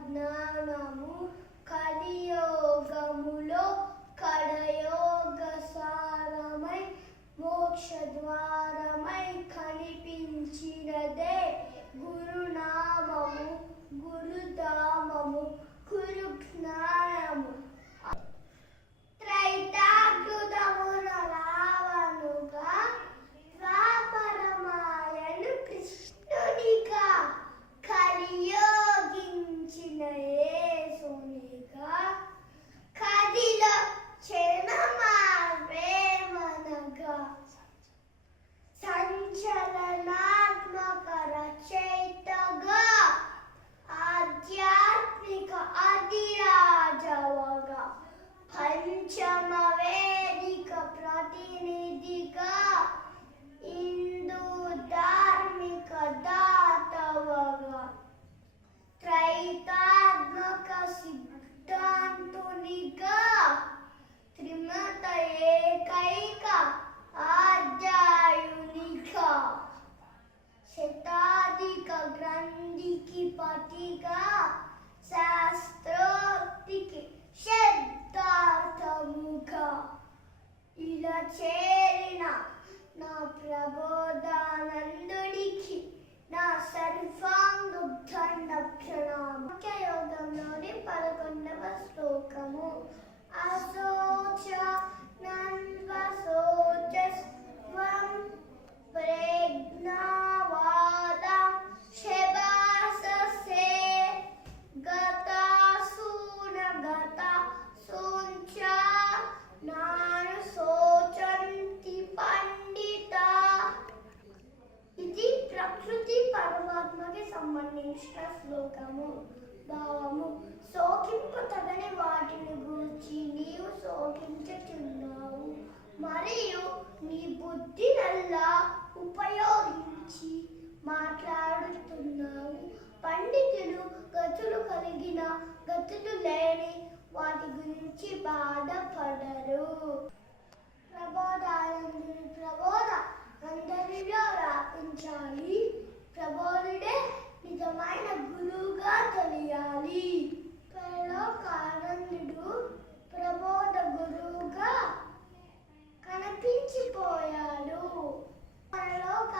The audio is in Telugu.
జ్ఞానము కలియోగములో కడయోగ సారమై మోక్షద్వారమై కనిపించినదే గురునామము గురుధామము గురు జ్ఞానము. త్రైతాకృతమున రావణుగా ద్వాపరమాయను కృష్ణునిగా కలియోగించిన యేసునిగా కదిలో క్షణమావేమనగా సంచలనాత్మక రచయితగా ఆధ్యాత్మిక అధిరాజవగా పంచమ వేదిక ప్రతినిధిగా హిందూ ధార్మిక దాతవగా త్రైతాత్మక సిద్ధాంతునిగా త్రిమత ఏకైక ఆధ్యాయునిగా శతాధిక గ్రంథికి పతిగా శాస్త్రోక్తికి శబ్దార్థముగా ఇలా చేరిన నా ప్రబోధానందుడికి నా సర్వాంగ ప్రణామ. యోగంలోని 11వ శ్లోకము. అశోచ నన్వశోచస్వం ప్రేజ్ఞావాదం శబాససే గతాసూన గతాసూంచ నాను శోచంతి పండిత. ఇది ప్రకృతి పరమాత్మకి సంబంధించిన శ్లోకము. భావము: శోకింపు తగని వాటిని గురించి నీవు శోకించుచున్నావు మరియు నీ బుద్ధినల్లా ఉపయోగించి మాట్లాడుతున్నావు. పండితులు గతులు కలిగిన గతులు లేని వాటి గురించి బాధపడరు. ప్రబోధానందుని ప్రబోధ అందరిలో వ్యాపించాలి. ప్రబోధుడే నిజమైన గురువుగా తెలియాలి. పరలోకానందుడు ప్రబోధ గురువుగా కనిపించిపోయాడు. పరలోక